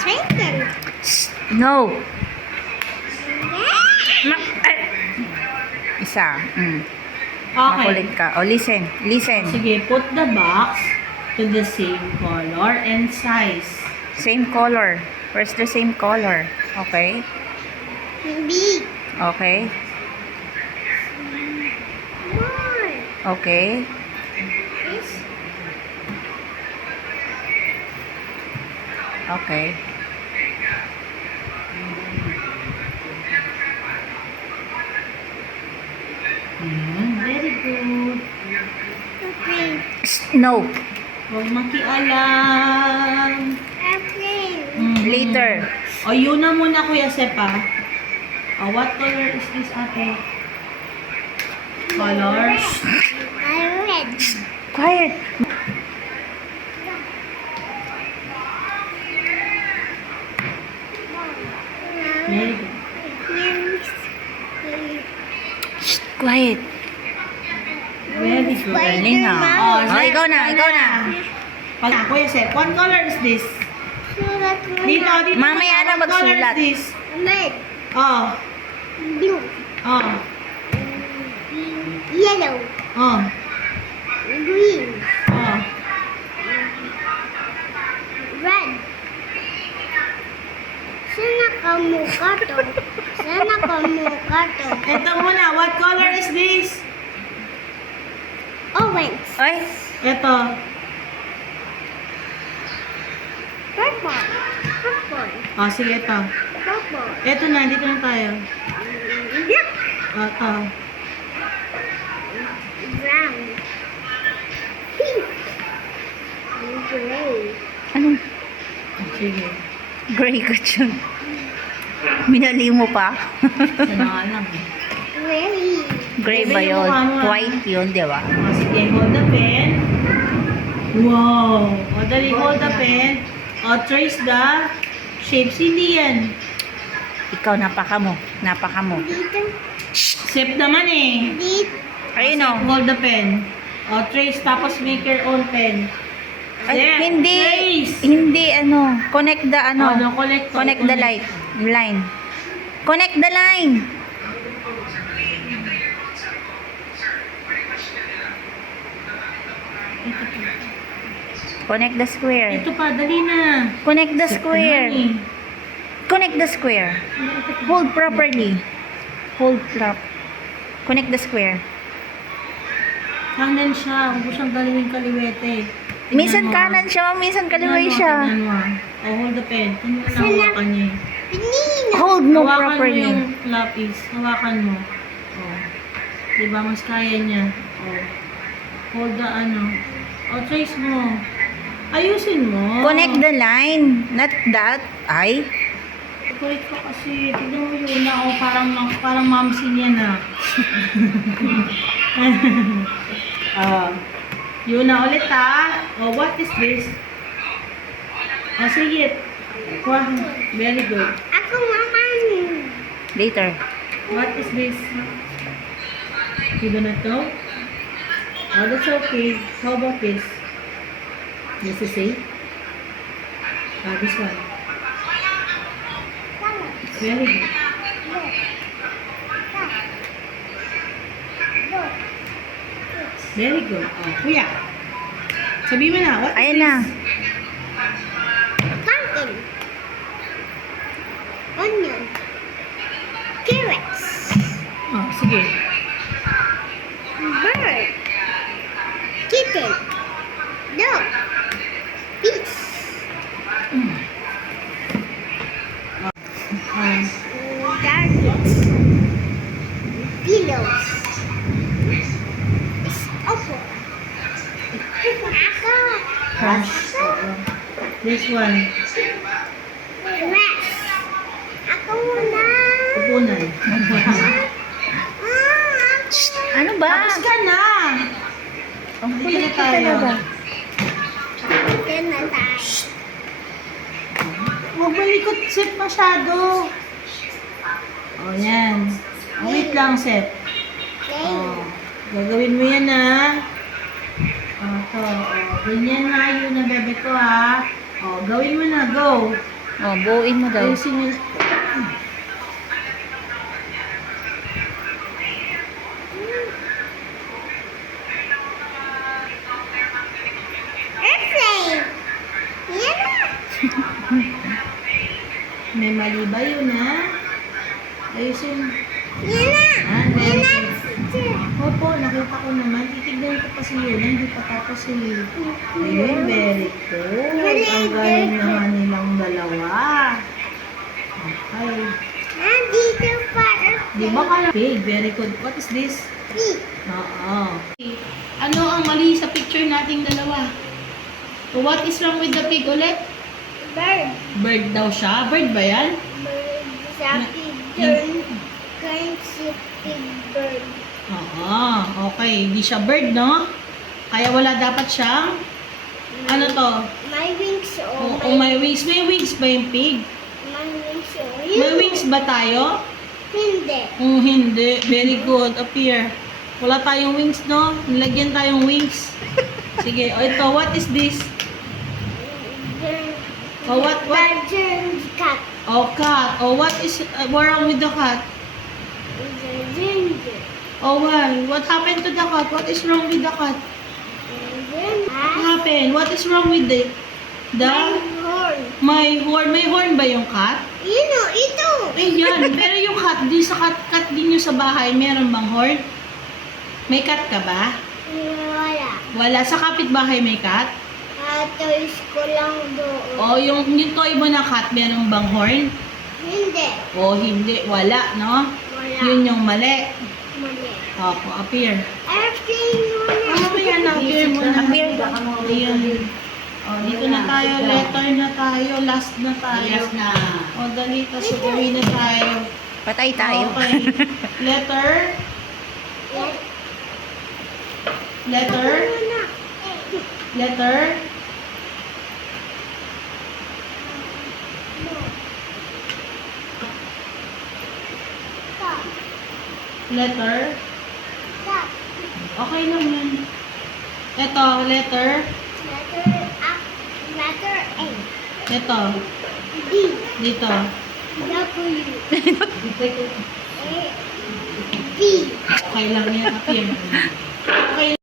Twinkle. No. Isa. Makulit Okay. ka. O, listen. Listen. Sige, put the box to the same color and size. Same color. Where's the same color? Okay. Big. Okay. More. Okay. This. Okay. Very good. Okay. No. Huwag makialam. Airplane. Later. O, yun na muna, Kuya Sepa. O, what color is this, ate? Colors. Red. Quiet. Very good. Quiet. Very good. Galing ah. Oh, Oh, ikaw na. Ikaw na. Pag, Kuya Sep, what color is this? Sulat mo Dito, na. dito. Mamaya na What color magsulat. is this? Red. Oh, Blue. oh, Yellow. oh, Green. oh. Red. Sana kamukha to. Sana kamukha to. Ito muna, what color is this? Orange. Ay. Ito. Purple. Purple. Oh, sige, ito. Purple. Ito na, dito na tayo. Black. Ito. Brown. Pink. Gray. Anong Sige. gray ka dyan? Minali mo pa? Sana nga lang. Gray. Gray ba yun? White yun, di ba? Oh, sige, hold the pen. Wow! O, dali, hold the pen. O, trace the shapes. Hindi yan. Ikaw, napaka mo. Napaka mo. Dito. Sip naman eh. Dito. Ayun o. Hold the pen. O, trace, tapos make your own pen. Ay, Sip, hindi. trace. Hindi, ano. Connect the, O, ano. connect. Connect the light. Line. Connect the line. Connect the square. Ito pa, dali na. Connect the Sip square. naman eh. Connect the square. Hold properly. Hold prop. Connect the square. Kanan siya. Huwag mo siyang galawin kaliwete. Tingnan Minsan mo. kanan siya, minsan Tingnan kaliwa mo, siya. tingnan mo. O, hold the pen. Tingnan mo na hawakan niya eh. Pinino. Hold mo Hawakan properly. mo yung lapis. Hawakan mo. Oh. Diba, mas kaya niya. Oh. Hold the ano. Oh, trace mo. Ayusin mo. Connect the line. Not that. Ay. Kulit ko kasi. Tignan mo yun na. Oh, parang mamsin yan ah. Yun na ulit ah. Oh, what is this? Oh, sige. Wow. Very good. Ako naman. Later. What is this? You do not know? Oh, that's okay. How about this? This is it? This one. Very good. Very good. Oh, kuya. Sabihin mo na. What is Ayan this? na. Pumpkin. Onion. Carrots. Oh, sige. Bird. Kitten. Dog. Fish. Garbage. Pillows. Apple. Ako. Crush. This one. Grass. Ako muna. Pupunan. Ako. Ano ba? Tapos ka na. Ang Hindi kulit na ka tayo. talaga. Ito na tayo. Huwag malikot, Seth, masyado. Oh, yan. Oh, wait lang, Seth. Okay. Oh, gagawin mo yan, ha? Oh, to. Oh, ganyan na yun na bebe ko, ha? Oh, gawin mo na. Go. Oh, buuin mo daw. Ayusin mo. Airplane. Yan na. May mali ba yun, ha? Ayusin. Yan na. Ah, Yan na. very good. Opo, nakita ko naman. Titignan ko pa si Yuna. Hindi pa tapos si Ayun, very good. Ang galing naman nilang dalawa. Okay. Nandito pa. Di ba kala? Okay, very good. What is this? Oo. Ano ang mali sa picture nating dalawa? So, what is wrong with the pig ulit? Bird. Bird daw siya. Bird ba yan? Bird. Sa pig. Bird. Kind si pig bird. Oo. Okay. Hindi siya bird, no? Kaya wala dapat siyang ano to? May wings. O may wings. May wings ba yung pig? May wings. May wings ba tayo? Hindi. Oh, hindi. Very good. Appear. Wala tayong wings, no? Nilagyan tayong wings. Sige. O ito, what is this? Oh, what? Giant cat. Oh, cat. Oh, what is wrong with the cat? The ginger. Oh, why? What happened to the cat? What is wrong with the cat? What happened? What is wrong with the Horn. my horn? May horn ba yung cat? Ito. Ayan. Pero yung cat, di sa cat din nyo sa bahay, meron bang horn? May cat ka ba? Wala. Wala. Sa kapitbahay may cat? Toys ko lang doon. O, yung toy mo na cat, meron bang horn? Hindi. O, hindi. Wala, no? Wala. Yun yung mali. Mali. Opo, appear. Airplane muna. Ano yan? Appear muna. Appear. Ayan. O, dito na tayo. Letter na tayo. Last na tayo. Last na. O, dali. Tapos uwi na tayo. Patay tayo. Okay. Letter. Letter. Muna. Letter. Stop. Letter. Stop. Okay lang yan. Ito, letter. Letter A. Ito. D. Dito. W. A. B. Okay lang yan. Appear. Okay